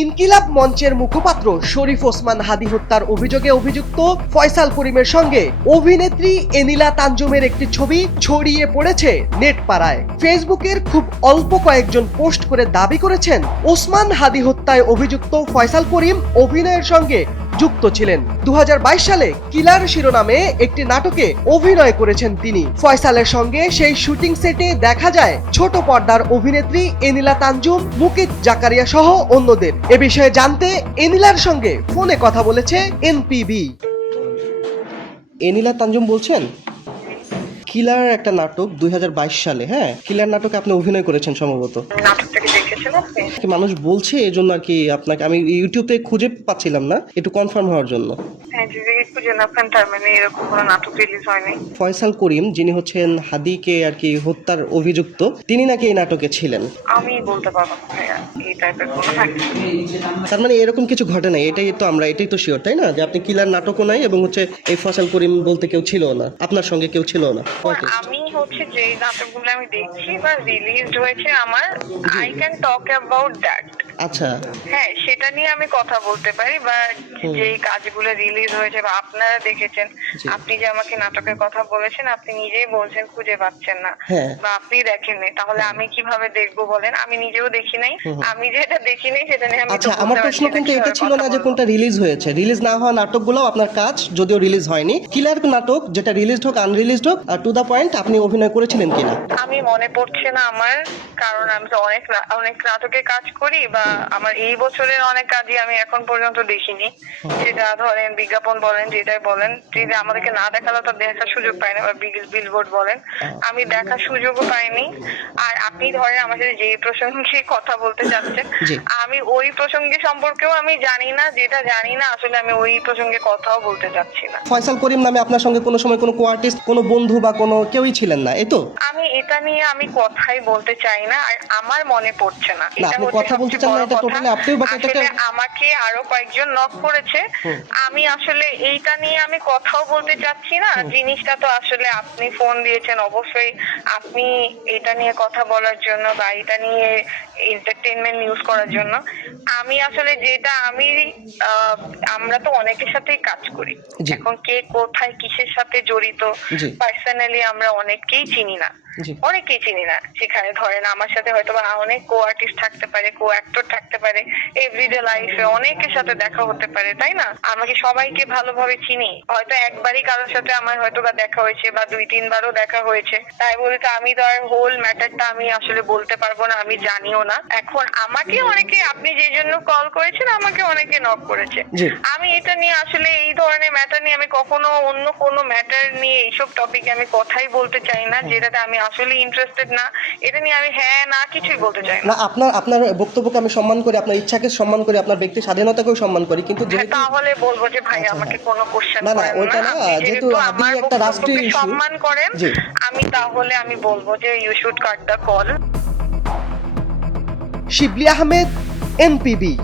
ইনকিলাব মঞ্চের মুখপাত্র শরীফ ওসমান হাদী হত্যার অভিযোগে অভিযুক্ত ফয়সাল করিমের সঙ্গে অভিনেত্রী এনিলা তানজুমের একটি ছবি ছড়িয়ে পড়েছে নেট পাড়ায়। ফেসবুকের খুব অল্প কয়েকজন পোস্ট করে দাবি করেছেন ওসমান হাদী হত্যায় অভিযুক্ত ফয়সাল করিম অভিনয়ের সঙ্গে যুক্ত ছিলেন। 2022 সালে কিলার শিরোনামে একটি নাটকে অভিনয় করেছেন তিনি। ফয়সালের সঙ্গে সেই শুটিং সেটে দেখা যায় ছোট পর্দার অভিনেত্রী এনিলা তানজুম, মুকিত জাকারিয়া সহ অন্যদের। এ বিষয়ে জানতে এনিলার সঙ্গে ফোনে কথা বলেছে এনপিবি। এনিলা তানজুম বলছেন, কিলার একটা নাটক 2022 সালে, হ্যাঁ, কিলার নাটকে আপনি অভিনয় করেছেন সম্ভবত। নাটকটাকে দেখেছেন আপনি? মানুষ বলছে এজন্য আর কি আপনাকে আমি ইউটিউবে খুঁজে পাচ্ছিলাম না, একটু কনফার্ম হওয়ার জন্য। হ্যাঁ, যদি খুঁজে না পান তার মানে এরকম কোনো নাটক রিলিজ হয়নি। ফয়সাল করিম, যিনি হচ্ছেন হাদীকে আর কি হত্যার অভিযুক্ত, তিনি নাকি এই নাটকে ছিলেন। আমি বলতে পারবো না ভাইয়া, এই টাইপের কোনো তার মানে এরকম কিছু ঘটে নাই, এটাই তো শিওর, তাই না? যে আপনি কিলার নাটকও নাই এবং হচ্ছে এই ফয়সাল করিম বলতে কেউ ছিল না, আপনার সঙ্গে কেউ ছিল না। আমি হচ্ছে যে নাটকগুলো আমি দেখছি বা রিলিজড হয়েছে আমার, I can talk about that. আচ্ছা, হ্যাঁ, সেটা নিয়ে আমি কথা বলতে পারি, বা যেই কাজগুলো রিলিজ হয়েছে বা আপনারা দেখেছেন, আপনি যে আমাকে নাটকের কথা বলেছেন, আপনি নিজেই বলছেন খুঁজে পাচ্ছেন না, বা আপনি দেখেননি, তাহলে আমি কিভাবে দেখবো বলেন? আমি নিজেও দেখি নাই, আমি যেটা দেখি নাই সেটা নিয়ে আমি। আচ্ছা, আমার প্রশ্ন কিন্তু এটা ছিল না যে কোনটা রিলিজ হয়েছে। রিলিজ না হওয়া নাটকগুলো আপনার কাজ, যদিও রিলিজ হয়নি। কিলার নাটক যেটা রিলিজড হোক আনরিলিজড হোক, টু দা পয়েন্ট, আপনি অভিনয় করেছিলেন কিনা আমি মনে পড়ছে না আমার, কারণ আমি তো অনেক নাটকে কাজ করি, বা আমার এই বছরের অনেক কাজই আমি এখন পর্যন্ত দেখিনি। যেটা ধরেন বিজ্ঞাপন বলেন, যেটাই বলেন, যদি আমাদেরকে না দেখালে তো দেখার সুযোগ পাই না, বা বিলবোর্ড বলেন, আমি দেখার সুযোগও পাইনি। আর আপনি ধরেন আমার সাথে যে প্রসঙ্গে কথা বলতে চাচ্ছেন, আমি ওই প্রসঙ্গে সম্পর্কেও আমি জানি না, যেটা জানি না আসলে আমি ওই প্রসঙ্গে কথাও বলতে চাচ্ছি না। ফয়সাল করিম নামে আপনার সঙ্গে কোনো সময় কোনো কো-আর্টিস্ট, কোনো বন্ধু বা কোনো কেউই ছিলেন না, এই তো? আমি এটা নিয়ে আমি কথাই বলতে চাই না, আর আমার মনে পড়ছে না। এটা হচ্ছে কথা বলতে চান না, এটা টোটালি আপনিও বাকি আসলে আমাকে আরো কয়েকজন নক করেছে, আমি আসলে এইটা নিয়ে আমি কথাও বলতে চাচ্ছি না। জিনিসটা তো আসলে আপনি ফোন দিয়েছেন, অবশ্যই আপনি এটা নিয়ে কথা বলার জন্য বা এটা নিয়ে এন্টারটেইনমেন্ট নিউজ করার জন্য। আমি আসলে যেটা আমরা তো অনেকের সাথেই কাজ করি, এখন কে কোথায় কিসের সাথে জড়িত পার্সোনালি আমরা অনেককেই চিনি না, সেখানে ধরেন আমার সাথে হয়তো বা অনেক কো আর্টিস্ট থাকতে পারে, কো অ্যাক্টর থাকতে পারে, এভরিডে লাইফে অনেকের সাথে দেখা হতে পারে, তাই না? আমাকে সবাইকে ভালোভাবে চিনি, হয়তো একবারই কারোর সাথে আমার হয়তো বা দেখা হয়েছে বা 2-3বারও দেখা হয়েছে, তাই বলতে আমি তো আর হোল ম্যাটারটা আমি আসলে বলতে পারবো না, আমি জানিও না। এখন আমাকে অনেকে, আপনি যে জন্য কল করেছেন, আমাকে অনেকে নক করেছে, আমি এটা নিয়ে আসলে এই ধরনের ম্যাটার নিয়ে আমি কখনো অন্য কোনো ম্যাটার নিয়ে এইসব টপিকে আমি কথাই বলতে চাই না, যেটাতে আমি আসলে ইন্টারেস্টেড না। এটা নিয়ে আমি হ্যাঁ না কিছুই বলতে চাই না। আপনার বক্তব্যকে আমি সম্মান করি, আপনার ইচ্ছাকে সম্মান করি, আপনার ব্যক্তি স্বাধীনতাকেও সম্মান করি, কিন্তু তাহলে বলবো যে ভাই আমাকে কোনো কোশ্চেন না, ওইটা না, যেহেতু হাদী একটা রাষ্ট্রীয় ইস্যু, সম্মান করেন, আমি বলবো যে you should cut the call. Shibli Ahmed, এনপিবি।